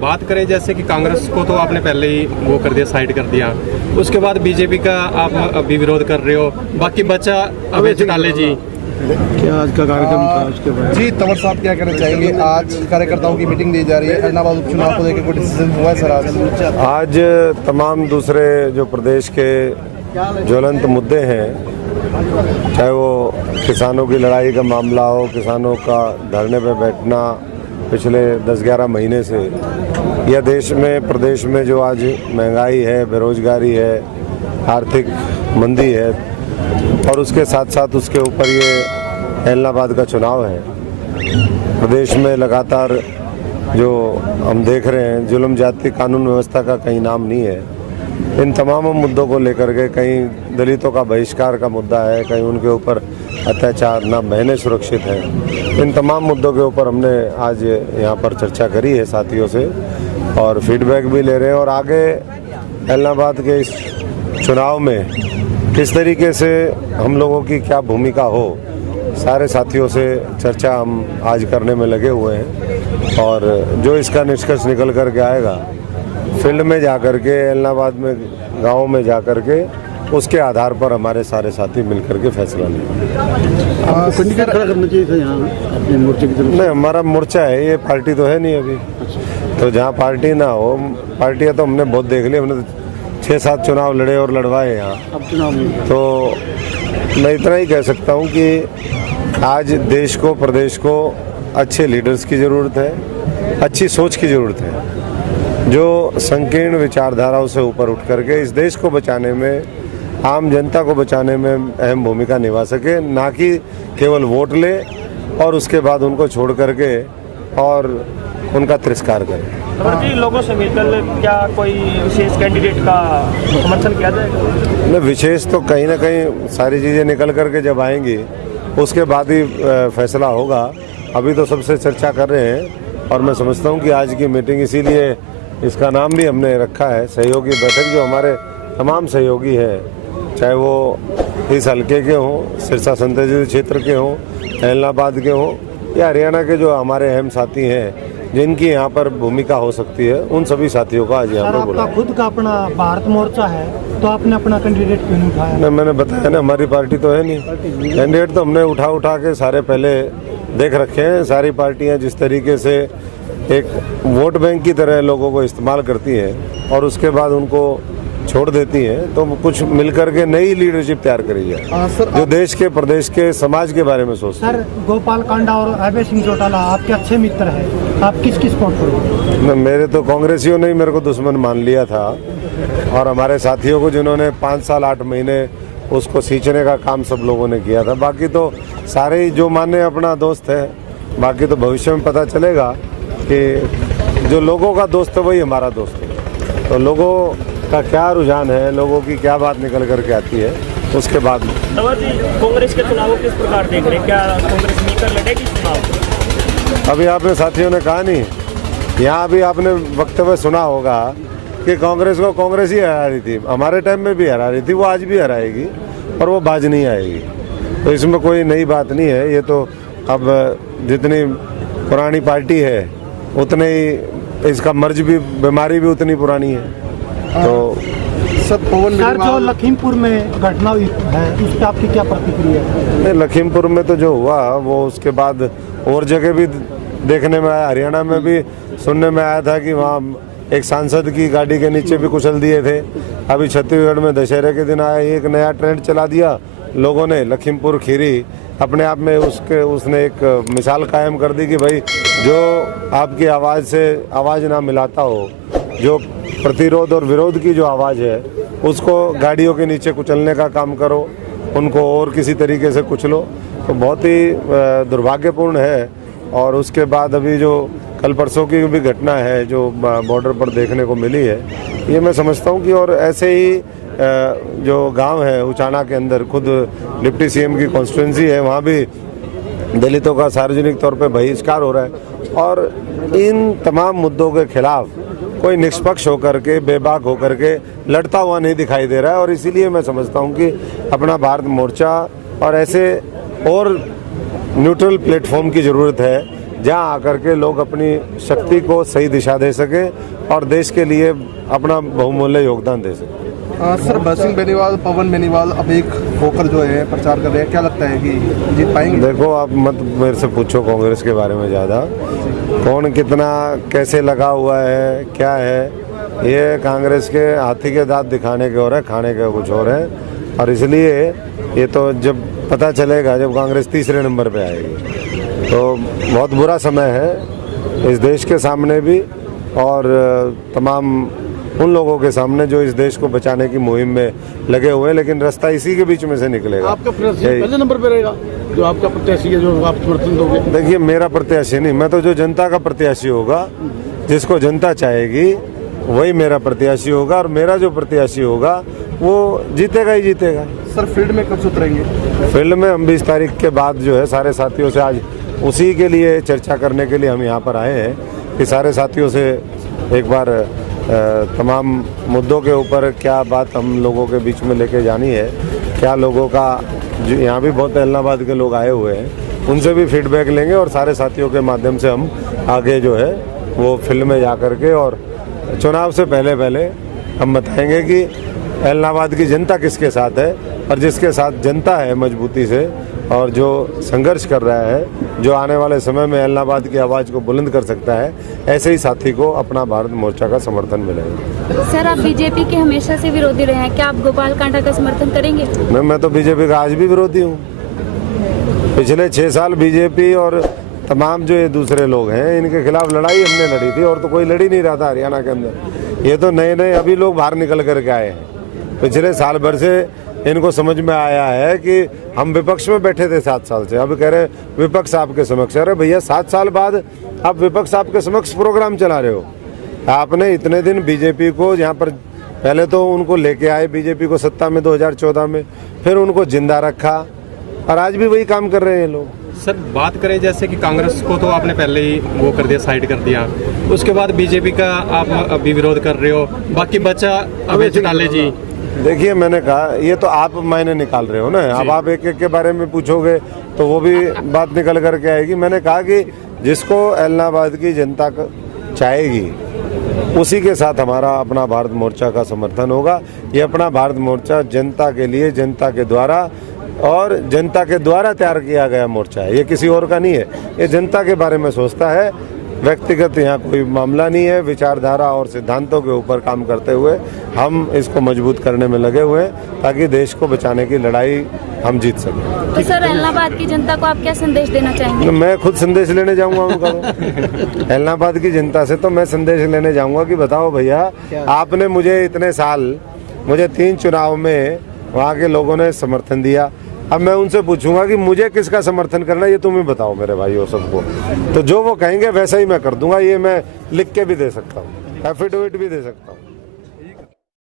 बात करें जैसे कि कांग्रेस को तो आपने पहले ही वो कर दिया, साइड कर दिया, उसके बाद बीजेपी का आप अभी विरोध कर रहे हो, बाकी बचा अभय चौटाला जी। क्या आज का कार्यक्रम था उसके बाद? जी तंवर साहब क्या कहना चाहेंगे? आज कार्यकर्ताओं की मीटिंग दी जा रही है, एलनाबाद उपचुनाव को लेकर कोई डिसीजन हुआ है सर? आज तमाम दूसरे जो प्रदेश के ज्वलंत मुद्दे हैं, चाहे वो किसानों की लड़ाई का मामला हो, किसानों का धरने पे बैठना पिछले 10-11 महीने से, या देश में प्रदेश में जो आज महंगाई है, बेरोजगारी है, आर्थिक मंदी है, और उसके साथ साथ उसके ऊपर ये एलनाबाद का चुनाव है। प्रदेश में लगातार जो हम देख रहे हैं जुल्म जाति कानून व्यवस्था का कहीं नाम नहीं है। इन तमाम मुद्दों को लेकर के कहीं दलितों का बहिष्कार का मुद्दा है, कहीं उनके ऊपर अत्याचार, ना बहनें सुरक्षित हैं। इन तमाम मुद्दों के ऊपर हमने आज यहाँ पर चर्चा करी है साथियों से, और फीडबैक भी ले रहे हैं, और आगे एलनाबाद के इस चुनाव में किस तरीके से हम लोगों की क्या भूमिका हो, सारे साथियों से चर्चा हम आज करने में लगे हुए हैं। और जो इसका निष्कर्ष निकल कर के आएगा, फील्ड में जा कर के, एलनाबाद में गाँव में जा कर के, उसके आधार पर हमारे सारे साथी मिलकर के फैसला लेंगे। आपको कैंडिडेट खड़ा करना चाहिए था यहाँ अपने मोर्चे की तरफ? नहीं, हमारा मोर्चा है, ये पार्टी तो है नहीं अभी। तो जहाँ पार्टी ना हो, पार्टियाँ तो हमने बहुत देख ली, हमने 6-7 चुनाव लड़े और लड़वाए यहाँ। अब चुनाव में तो मैं इतना ही कह सकता हूँ कि आज देश को, प्रदेश को अच्छे लीडर्स की ज़रूरत है, अच्छी सोच की ज़रूरत है, जो संकीर्ण विचारधाराओं से ऊपर उठ करके इस देश को बचाने में, आम जनता को बचाने में अहम भूमिका निभा सके, ना कि केवल वोट ले और उसके बाद उनको छोड़ करके और उनका तिरस्कार करें। जी, लोगों से मिलकर क्या कोई विशेष कैंडिडेट का समर्थन किया जाएगा? नहीं, विशेष तो कहीं ना कहीं सारी चीज़ें निकल करके जब आएंगी उसके बाद ही फैसला होगा। अभी तो सबसे चर्चा कर रहे हैं, और मैं समझता हूँ कि आज की मीटिंग इसीलिए इसका नाम भी हमने रखा है सहयोगी बैठक। जो हमारे तमाम सहयोगी हैं, चाहे वो इस हल्के के हों, सिरसा संसदीय क्षेत्र के हों, एलनाबाद के हों, या हरियाणा के जो हमारे अहम साथी हैं जिनकी यहाँ पर भूमिका हो सकती है, उन सभी साथियों का आज यहाँ पर बुलाया। आपका खुद का अपना भारत मोर्चा है, तो आपने अपना कैंडिडेट क्यों नहीं उठाया? नहीं, मैंने बताया ना, हमारी पार्टी तो है नहीं। कैंडिडेट तो हमने उठा के सारे पहले देख रखे हैं। सारी पार्टियाँ जिस तरीके से एक वोट बैंक की तरह लोगों को इस्तेमाल करती हैं और उसके बाद उनको छोड़ देती हैं, तो कुछ मिलकर के नई लीडरशिप तैयार करी जाए जो देश के, प्रदेश के, समाज के बारे में सोचते। सर, गोपाल कांडा और अभय सिंह चौटाला आपके अच्छे मित्र हैं, आप किस सपोर्ट करोगे? मेरे तो कांग्रेसियों ने ही मेरे को दुश्मन मान लिया था, और हमारे साथियों को जिन्होंने 5 साल 8 महीने उसको सींचने का काम सब लोगों ने किया था। बाकी तो सारे ही जो माने अपना दोस्त है, बाकी तो भविष्य में पता चलेगा कि जो लोगों का दोस्त है वही हमारा दोस्त है। तो लोगों का क्या रुझान है, लोगों की क्या बात निकल करके आती है, उसके बाद कांग्रेस के चुनाव किस प्रकार देख रहे हैं? क्या कांग्रेस मिलकर लड़ेगी चुनाव? अभी आपने साथियों ने कहा नहीं, यहाँ भी आपने वक्तव्य सुना होगा कि कांग्रेस को कांग्रेस ही हरा रही थी, हमारे टाइम में भी हरा रही थी, वो आज भी हराएगी और वो बाज नहीं आएगी। तो इसमें कोई नई बात नहीं है। ये तो अब जितनी पुरानी पार्टी है उतने ही इसका मर्ज भी, बीमारी भी उतनी पुरानी है। तो सर, सर, जो लखीमपुर में घटना हुई है, उस पर आपकी क्या प्रतिक्रिया है? नहीं, लखीमपुर में तो जो हुआ वो उसके बाद और जगह भी देखने में आया। हरियाणा में भी सुनने में आया था कि वहाँ एक सांसद की गाड़ी के नीचे भी कुचल दिए थे। अभी छत्तीसगढ़ में दशहरे के दिन आया, एक नया ट्रेंड चला दिया लोगों ने। लखीमपुर खीरी अपने आप में उसने एक मिसाल कायम कर दी कि भाई जो आपकी आवाज़ से आवाज़ ना मिलाता हो, जो प्रतिरोध और विरोध की जो आवाज़ है उसको गाड़ियों के नीचे कुचलने का काम करो, उनको और किसी तरीके से कुचलो। तो बहुत ही दुर्भाग्यपूर्ण है। और उसके बाद अभी जो कल परसों की भी घटना है जो बॉर्डर पर देखने को मिली है, ये मैं समझता हूँ कि और ऐसे ही जो गांव है उचाना के अंदर, खुद डिप्टी सीएम की कॉन्स्टिट्यूंसी है, वहाँ भी दलितों का सार्वजनिक तौर पे बहिष्कार हो रहा है। और इन तमाम मुद्दों के खिलाफ कोई निष्पक्ष होकर के, बेबाक होकर के लड़ता हुआ नहीं दिखाई दे रहा है। और इसीलिए मैं समझता हूँ कि अपना भारत मोर्चा और ऐसे और न्यूट्रल प्लेटफॉर्म की ज़रूरत है जहां आकर के लोग अपनी शक्ति को सही दिशा दे सके और देश के लिए अपना बहुमूल्य योगदान दे सके। सर बसिंग बेनीवाल, पवन बेनीवाल अब एक होकर जो है प्रचार कर रहे हैं, क्या लगता है कि जीत पाएंगे? देखो, आप मत मेरे से पूछो कांग्रेस के बारे में ज़्यादा, कौन कितना कैसे लगा हुआ है क्या है, ये कांग्रेस के हाथी के दांत दिखाने के और है, खाने के कुछ और है। और इसलिए ये तो जब पता चलेगा जब कांग्रेस तीसरे नंबर पे आएगी। तो बहुत बुरा समय है इस देश के सामने भी और तमाम उन लोगों के सामने जो इस देश को बचाने की मुहिम में लगे हुए हैं, लेकिन रास्ता इसी के बीच में से निकलेगा। आपका प्रत्याशी पहले नंबर पे रहेगा, जो आपका प्रत्याशी है, जो आप समर्थन दोगे? देखिए, मेरा प्रत्याशी नहीं, मैं तो जो जनता का प्रत्याशी होगा, जिसको जनता चाहेगी वही मेरा प्रत्याशी होगा, और मेरा जो प्रत्याशी होगा वो जीतेगा ही जीतेगा। सर फील्ड में कब से उतरेंगे? फील्ड में हम 20 तारीख के बाद जो है सारे साथियों से, आज उसी के लिए चर्चा करने के लिए हम यहाँ पर आए हैं कि सारे साथियों से एक बार तमाम मुद्दों के ऊपर क्या बात हम लोगों के बीच में लेके जानी है, क्या लोगों का, जो यहाँ भी बहुत इलाहाबाद के लोग आए हुए हैं, उनसे भी फीडबैक लेंगे और सारे साथियों के माध्यम से हम आगे जो है वो फील्ड में जा कर के और चुनाव से पहले हम बताएंगे कि इलाहाबाद की जनता किसके साथ है, और जिसके साथ जनता है मजबूती से और जो संघर्ष कर रहा है, जो आने वाले समय में इलाहाबाद की आवाज़ को बुलंद कर सकता है, ऐसे ही साथी को अपना भारत मोर्चा का समर्थन मिलेगा। सर, आप बीजेपी के हमेशा से विरोधी रहे हैं, क्या आप गोपाल कांडा का समर्थन करेंगे? मैं तो बीजेपी का आज भी विरोधी हूँ। पिछले 6 साल बीजेपी और तमाम जो ये दूसरे लोग हैं, इनके खिलाफ लड़ाई हमने लड़ी थी, और तो कोई लड़ी नहीं रहा था हरियाणा के अंदर। ये तो नए अभी लोग बाहर निकल करके आए हैं। पिछले साल भर से इनको समझ में आया है कि हम विपक्ष में बैठे थे 7 साल से, अब कह रहे विपक्ष आपके समक्ष। अरे भैया, 7 साल बाद आप विपक्ष आपके समक्ष प्रोग्राम चला रहे हो। आपने इतने दिन बीजेपी को, यहाँ पर पहले तो उनको लेके आए बीजेपी को सत्ता में 2014 में, फिर उनको जिंदा रखा, और आज भी वही काम कर रहे हैं लोग। सर बात करें जैसे कि कांग्रेस को तो आपने पहले ही वो कर दिया, साइड कर दिया, उसके बाद बीजेपी का आप अभी विरोध कर रहे हो, बाकी बचा अभय चौटाला जी। देखिए, मैंने कहा ये तो आप मायने निकाल रहे हो ना, अब आप एक एक के बारे में पूछोगे तो वो भी बात निकल करके आएगी। मैंने कहा कि जिसको इलाहाबाद की जनता चाहेगी उसी के साथ हमारा अपना भारत मोर्चा का समर्थन होगा। ये अपना भारत मोर्चा जनता के लिए, जनता के द्वारा और जनता के द्वारा तैयार किया गया मोर्चा है, ये किसी और का नहीं है। ये जनता के बारे में सोचता है, व्यक्तिगत यहाँ कोई मामला नहीं है। विचारधारा और सिद्धांतों के ऊपर काम करते हुए हम इसको मजबूत करने में लगे हुए हैं, ताकि देश को बचाने की लड़ाई हम जीत सकें। तो सर, इलाहाबाद की जनता को आप क्या संदेश देना चाहेंगे? मैं खुद संदेश लेने जाऊंगा उनका। इलाहाबाद की जनता से तो मैं संदेश लेने जाऊंगा कि बताओ भैया, आपने मुझे इतने साल, मुझे 3 चुनाव में वहाँ के लोगों ने समर्थन दिया। अब मैं उनसे पूछूंगा कि मुझे किसका समर्थन करना है, ये तुम ही बताओ मेरे भाइयों सबको। तो जो वो कहेंगे वैसा ही मैं कर दूंगा। ये मैं लिख के भी दे सकता हूँ, एफिडेविट भी दे सकता हूँ।